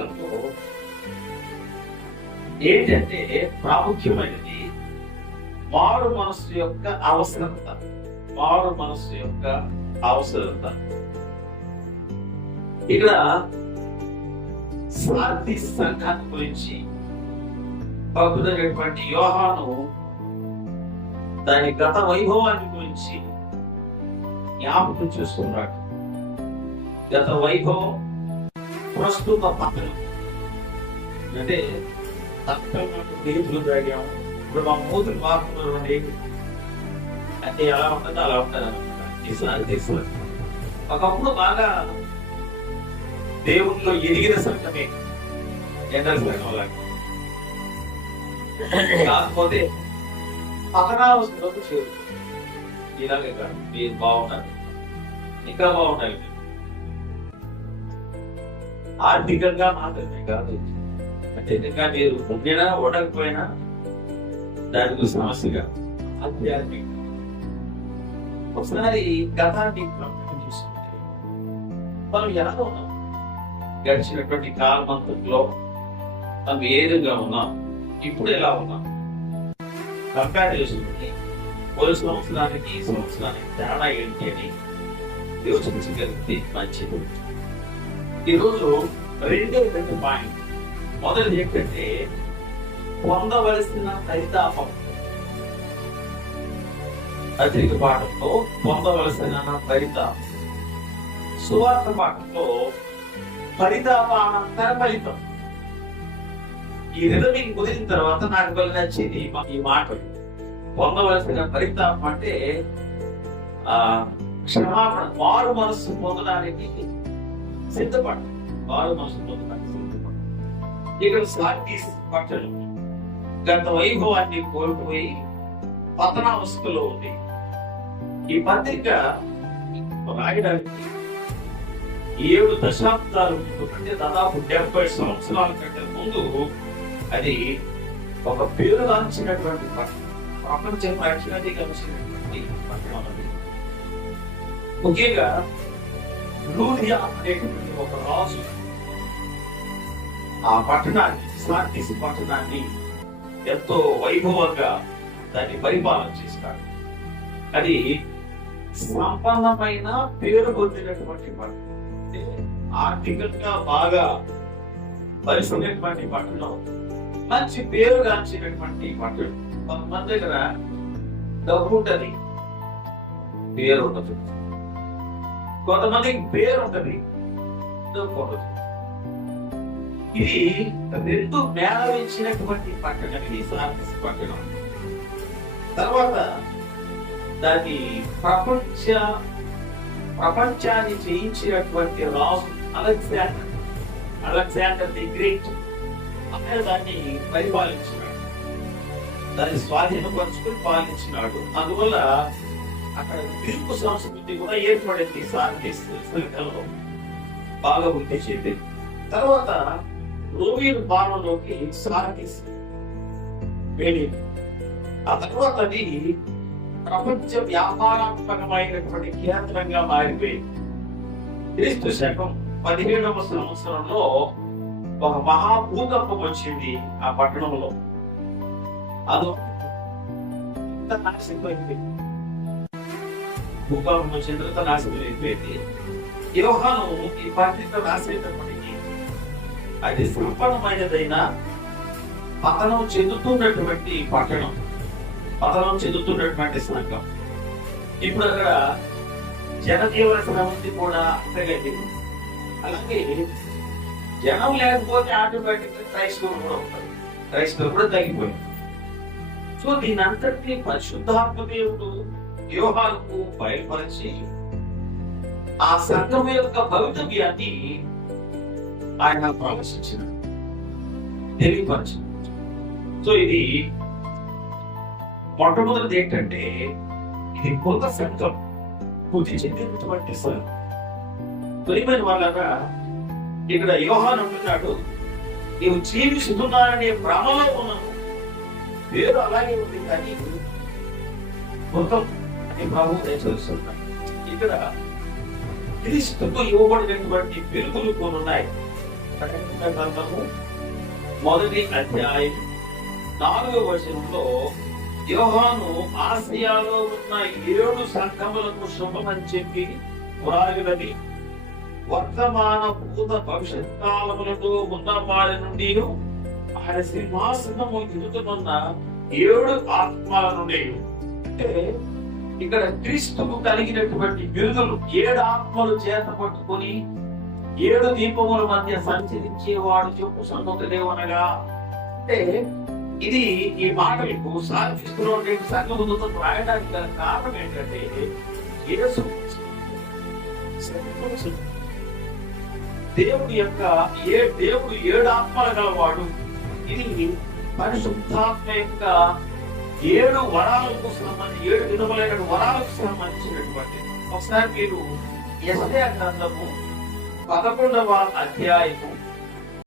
జీవితంలో ఏంటంటే ప్రాముఖ్యమైనది మారు మనస్సు యొక్క అవసరత. మారు మనస్సు యొక్క అవసరత. ఇక్కడ శాంతి సంఘాన్ని గురించి భక్తుడైనటువంటి యోహాను దాని గత వైభవాన్ని గురించి జ్ఞాపకం చేస్తున్నాడు. గత వైభవం, ప్రస్తుత పతనం. అంటే నీతులు తాగాము, ఇప్పుడు మా మూతులు మారుతున్నారండి అంటే ఎలా ఉంటుందో అలా ఉంటుంది అనమాట. ఒకప్పుడు బాగా దేవుల్లో ఎదిగిన సంఘమే జనరల్ సంఘం లాగా. కాకపోతే పతనావస్థలోకి చేరు ఇలాగే కాదు, మీరు బాగుంటారు, ఇంకా బాగుంటారు. ఆర్థికంగా మాత్రమే కాదు, అంటే ఇంకా మీరు ఉండినా ఉండకపోయినా దానికి సమస్యగా ఆధ్యాత్మిక. ఒకసారి గతాన్ని చూసుకుంటే మనం ఎలా ఉన్నాం, గడిచినటువంటి కాలమంతంలో మనం ఏ విధంగా ఉన్నాం, ఇప్పుడు ఎలా ఉన్నాం కంపేర్ చేసుకుంటే కొన్ని సంవత్సరానికి ఈ సంవత్సరానికి తేడా ఏంటి అని యోచించగలిగితే మంచిది. ఈరోజు రెండు పాయింట్. మొదటిది ఏంటంటే పొందవలసిన పరితాపం. పత్రిక పాఠంలో పొందవలసిన పరితాపం, సువార్త పాఠంలో పరితాపానంతర ఫలితం. ఈ రిధమింగ్ కుదిరిన తర్వాత నాకు బాగా నచ్చింది ఈ మాట. పొందవలసిన పరితాపం అంటే క్షమాపణ, మారు మనస్సు పొందడానికి సిద్ధపడ, మారు మనస్సు పొందడానికి సిద్ధపడ. ఇక్కడ సార్టీస్ పట్టణం గత వైభవాన్ని కోల్పోయి పతనావస్థలో ఉంది. ఈ పత్రిక రాయడానికి 7 దశాబ్దాలు అంటే దాదాపు 70 సంవత్సరాల కంటే ముందు అది ఒక పేరుగాంచినటువంటి పట్టణం, ప్రపంచ ప్రఖ్యాతిగాంచినటువంటి పట్టణం. అది ముఖ్యంగా లూదియా అనేటువంటి ఒక రాజు ఆ పట్టణాన్ని, సార్టీస్ పట్టణాన్ని ఎంతో వైభవంగా దాన్ని పరిపాలన చేస్తాడు. అది సంపన్నమైన పేరు పొందినటువంటి పట్టణం, ఆర్థికంగా బాగా పరిసినటువంటి పట్టణం, మంచి పేరుగాంచినటువంటి పట్టణం. కొంతమంది దగ్గర డబ్బు ఉంటుంది, పేరు ఉండదు. కొంతమందికి పేరు ఉంటుంది, డబ్బు ఉండదు. ఇది రెండు మేళవించినటువంటి పట్టణం ఈ సార్టీస్ పట్టణం. తర్వాత దాన్ని ప్రపంచాన్ని జయించినటువంటి రాజు అలెగ్జాండర్ ది గ్రేట్ అనే దాన్ని పరిపాలించినాడు, దాన్ని స్వాధీనపరుచుకుని పాలించినాడు. అందువల్ల అక్కడ గ్రీకు సంస్కృతి కూడా ఏర్పడింది సార్టీస్ సంఘంలో, బాగా వృద్ధి చెందింది. తర్వాత రోమియన్ పాలనలోకి సార్టీస్ వెళ్ళింది. ఆ తర్వాత అది ప్రపంచ వ్యాపారాత్మకమైనటువంటి కేంద్రంగా మారిపోయింది. క్రీస్తు శకం 17వ సంవత్సరంలో ఒక మహాభూకంపం వచ్చింది ఆ పట్టణంలో. అదొక నాశనమైంది. భూకంపం వచ్చిన తర్వాత నాశనం అయిపోయింది. యోహాను ఈ పత్రిక రాసేటప్పటికీ అది సంపన్నమైనదైనా పతనం చెందుతున్నటువంటి పట్టణం, పతనం చెందుతున్నటువంటి సంఘం. ఇప్పుడు అక్కడ జనజీవన శ్రమంతి కూడా అంతగండి. అలాగే జనం లేకపోతే ఆటోమేటిక్ గా క్రైస్తవులు కూడా ఉంటారు, క్రైస్తవులు కూడా తగ్గిపోయింది. సో దీని అంతటినీ పరిశుద్ధాత్మ దేవుడు యోహానుకు బయలుపరిచి ఆ సంఘం యొక్క భవితవ్యాన్ని ఆయన ప్రవేశించిన తెలియపరిచింది. సో ఇది మొట్టమొదటిది ఏంటంటే ఇది కొత్త సంఘం, వృద్ధి చెందినటువంటి సంఘం. ప్రియమైన వాళ్ళగా ఇక్కడ యోహాను అంటున్నాడు, నీవు జీవిస్తున్నాననే భ్రమలో ఉన్నావు, పేరు అలాగే ఉంది కానీ మొత్తం అని ప్రభు దయచేస్తున్నాడు. ఇక్కడ క్రీస్తుకు ఇవ్వబడినటువంటి వెలుగులు కొన్ని ఉన్నాయి. ప్రకటన గ్రంథము 1వ అధ్యాయం 4వ వచనంలో యోహాను ఆసియాలో ఉన్న 7 సంఘములకు శుభమని చెప్పి వ్రాయునది వర్తమాన భూత భవిష్యత్ కాలములతో ఉన్న వారి నుండి ఆయన సింహాసనము ఎదుటనున్న 7 ఆత్మల నుండి. అంటే ఇక్కడ క్రీస్తుకు కలిగినటువంటి బిరుదులు 7 ఆత్మలు చేత పట్టుకొని 7 దీపముల మధ్య సంచరించేవాడు చెప్పు సన్నోతలేవనగా. అంటే ఇది ఈ మాటలకు సాధిస్తున్న సంఘముతో రాయడానికి గల కారణం ఏంటంటే యేసు దేవుడు యొక్క దేవుడు 7 ఆత్మలు గలవాడు. ఇది పరిశుద్ధాత్మ యొక్క 7 వరాలకు సంబంధించి 7 విధములైన వరాలకు సంబంధించినటువంటి. ఒకసారి మీరు యెషయా గ్రంథము 11వ అధ్యాయము